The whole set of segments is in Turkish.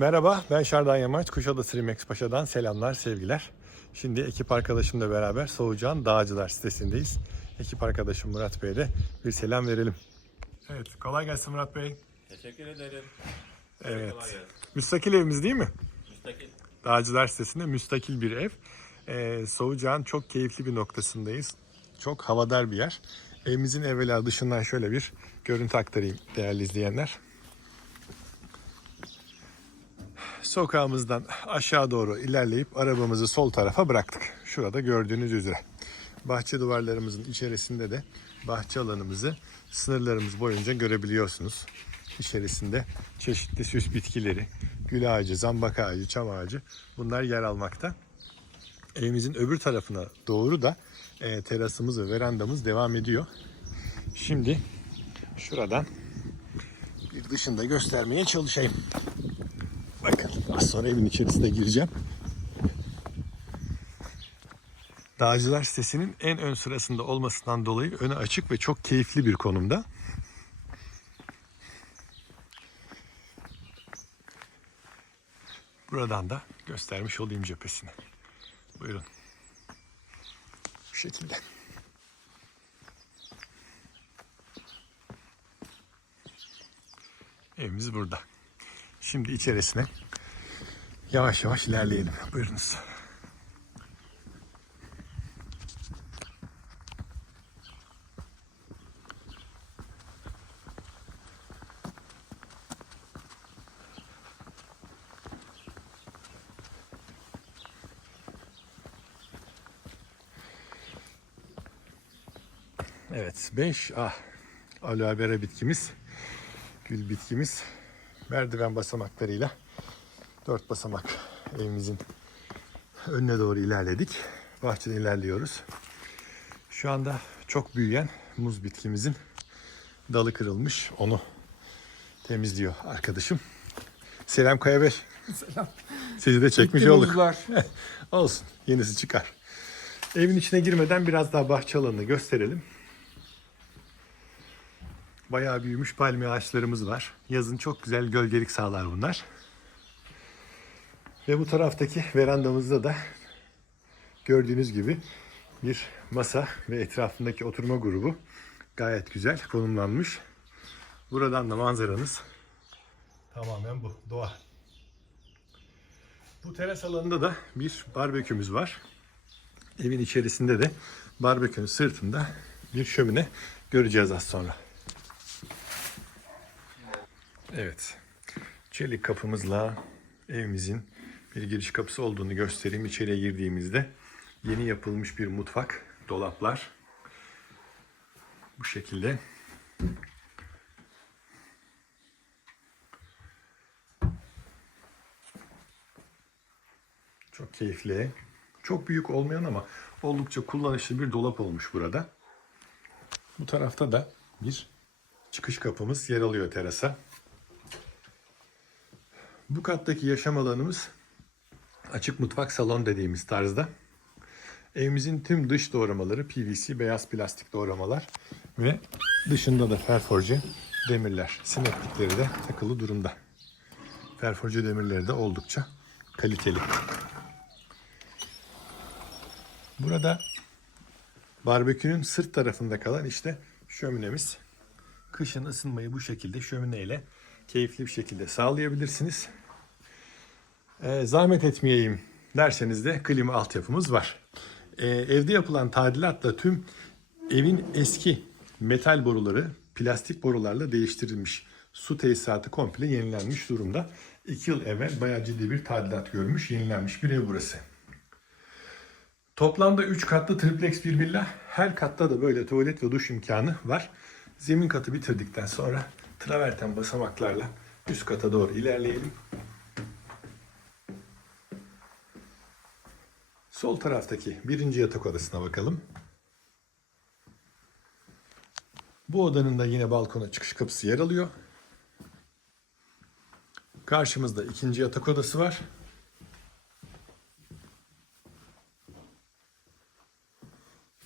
Merhaba, ben Şardan Yamaç. Kuşadası Remax Paşa'dan selamlar, sevgiler. Şimdi ekip arkadaşımla beraber Soğucan Dağcılar sitesindeyiz. Ekip arkadaşım Murat Bey'e de bir selam verelim. Evet, kolay gelsin Murat Bey. Teşekkür ederim. Evet, müstakil evimiz değil mi? Müstakil. Dağcılar sitesinde müstakil bir ev. Ee, Soğucağın çok keyifli bir noktasındayız. Çok havadar bir yer. Evimizin evvela dışından şöyle bir görüntü aktarayım değerli izleyenler. Sokağımızdan aşağı doğru ilerleyip arabamızı sol tarafa bıraktık. Şurada gördüğünüz üzere. Bahçe duvarlarımızın içerisinde de bahçe alanımızı sınırlarımız boyunca görebiliyorsunuz. İçerisinde çeşitli süs bitkileri, gül ağacı, zambak ağacı, çam ağacı bunlar yer almakta. Evimizin öbür tarafına doğru da e, terasımız ve verandamız devam ediyor. Şimdi şuradan bir dışında göstermeye çalışayım. Az sonra evin içerisine gireceğim. Dağcılar sitesinin en ön sırasında olmasından dolayı önü açık ve çok keyifli bir konumda. Buradan da göstermiş olayım cephesini. Buyurun. Bu şekilde. Evimiz burada. Şimdi içerisine yavaş yavaş ilerleyelim. Buyurunuz. Evet 5 ah aloe vera bitkimiz gül bitkimiz merdiven basamaklarıyla dört basamak evimizin önüne doğru ilerledik. Bahçede ilerliyoruz. Şu anda çok büyüyen muz bitkimizin dalı kırılmış. Onu temizliyor arkadaşım. Selam Kaya Bey. Selam. Sizi de çekmiş Bitti olduk. muzlar. Olsun. Yenisi çıkar. Evin içine girmeden biraz daha bahçe alanını gösterelim. Bayağı büyümüş palmiye ağaçlarımız var. Yazın çok güzel gölgelik sağlar bunlar. Ve bu taraftaki verandamızda da gördüğünüz gibi bir masa ve etrafındaki oturma grubu gayet güzel konumlanmış. Buradan da manzaranız tamamen bu doğa. Bu teras alanında da bir barbekümüz var. Evin içerisinde de barbekünün sırtında bir şömine göreceğiz az sonra. Evet. Çelik kapımızla evimizin bir giriş kapısı olduğunu göstereyim. İçeriye girdiğimizde yeni yapılmış bir mutfak, dolaplar. Bu şekilde. Çok keyifli. Çok büyük olmayan ama oldukça kullanışlı bir dolap olmuş burada. Bu tarafta da bir çıkış kapımız yer alıyor terasa. Bu kattaki yaşam alanımız açık mutfak salon dediğimiz tarzda. Evimizin tüm dış doğramaları PVC beyaz plastik doğramalar ve dışında da ferforje demirler. Sineklikleri de takılı durumda. Ferforje demirleri de oldukça kaliteli. Burada barbekünün sırt tarafında kalan işte şöminemiz. Kışın ısınmayı bu şekilde şömineyle keyifli bir şekilde sağlayabilirsiniz. Ee, zahmet etmeyeyim derseniz de klima altyapımız var. Ee, evde yapılan tadilatla tüm evin eski metal boruları plastik borularla değiştirilmiş. Su tesisatı komple yenilenmiş durumda. 2 yıl evvel bayağı ciddi bir tadilat görmüş, yenilenmiş bir ev burası. Toplamda 3 katlı triplex bir villa. Her katta da böyle tuvalet ve duş imkanı var. Zemin katı bitirdikten sonra traverten basamaklarla üst kata doğru ilerleyelim. Sol taraftaki birinci yatak odasına bakalım. Bu odanın da yine balkona çıkış kapısı yer alıyor. Karşımızda ikinci yatak odası var.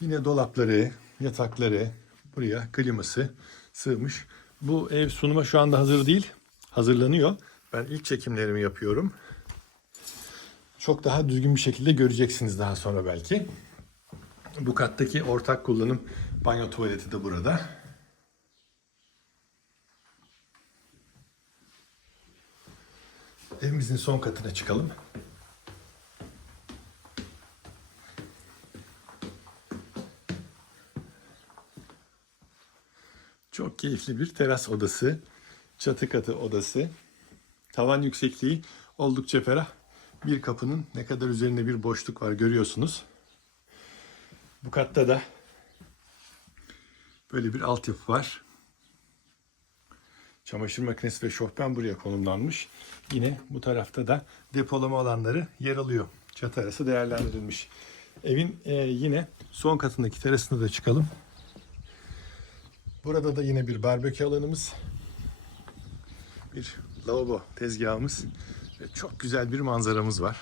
Yine dolapları, yatakları, buraya kliması sığmış. Bu ev sunuma şu anda hazır değil. Hazırlanıyor. Ben ilk çekimlerimi yapıyorum. Çok daha düzgün bir şekilde göreceksiniz daha sonra belki. Bu kattaki ortak kullanım banyo tuvaleti de burada. Evimizin son katına çıkalım. Çok keyifli bir teras odası, çatı katı odası. Tavan yüksekliği oldukça ferah. Bir kapının ne kadar üzerinde bir boşluk var görüyorsunuz. Bu katta da böyle bir altyapı var. Çamaşır makinesi ve şofben buraya konumlanmış. Yine bu tarafta da depolama alanları yer alıyor. Çatı arası değerlendirilmiş. Evin e, yine son katındaki terasına da çıkalım. Burada da yine bir barbekü alanımız. Bir lavabo tezgahımız çok güzel bir manzaramız var.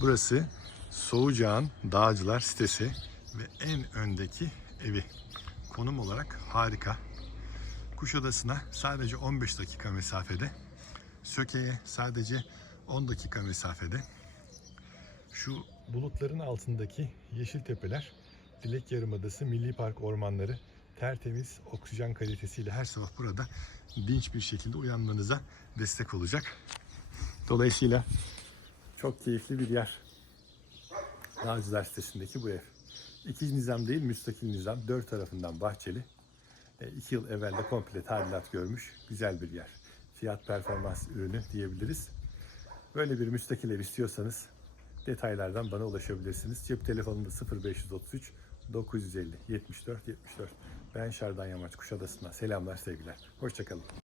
Burası Soğucağın Dağcılar sitesi ve en öndeki evi. Konum olarak harika. Kuşadası'na sadece 15 dakika mesafede. Söke'ye sadece 10 dakika mesafede. Şu bulutların altındaki yeşil tepeler, Dilek Yarımadası Milli Park ormanları tertemiz oksijen kalitesiyle her sabah burada dinç bir şekilde uyanmanıza destek olacak. Dolayısıyla çok keyifli bir yer. Dağcılar sitesindeki bu ev. İkinci nizam değil, müstakil nizam. Dört tarafından bahçeli. E, iki yıl evvel de komple tadilat görmüş. Güzel bir yer. Fiyat performans ürünü diyebiliriz. Böyle bir müstakil ev istiyorsanız detaylardan bana ulaşabilirsiniz. Cep telefonumda 0533 950 74 74. Ben Şardan Yamaç Kuşadası'na selamlar sevgiler. Hoşçakalın.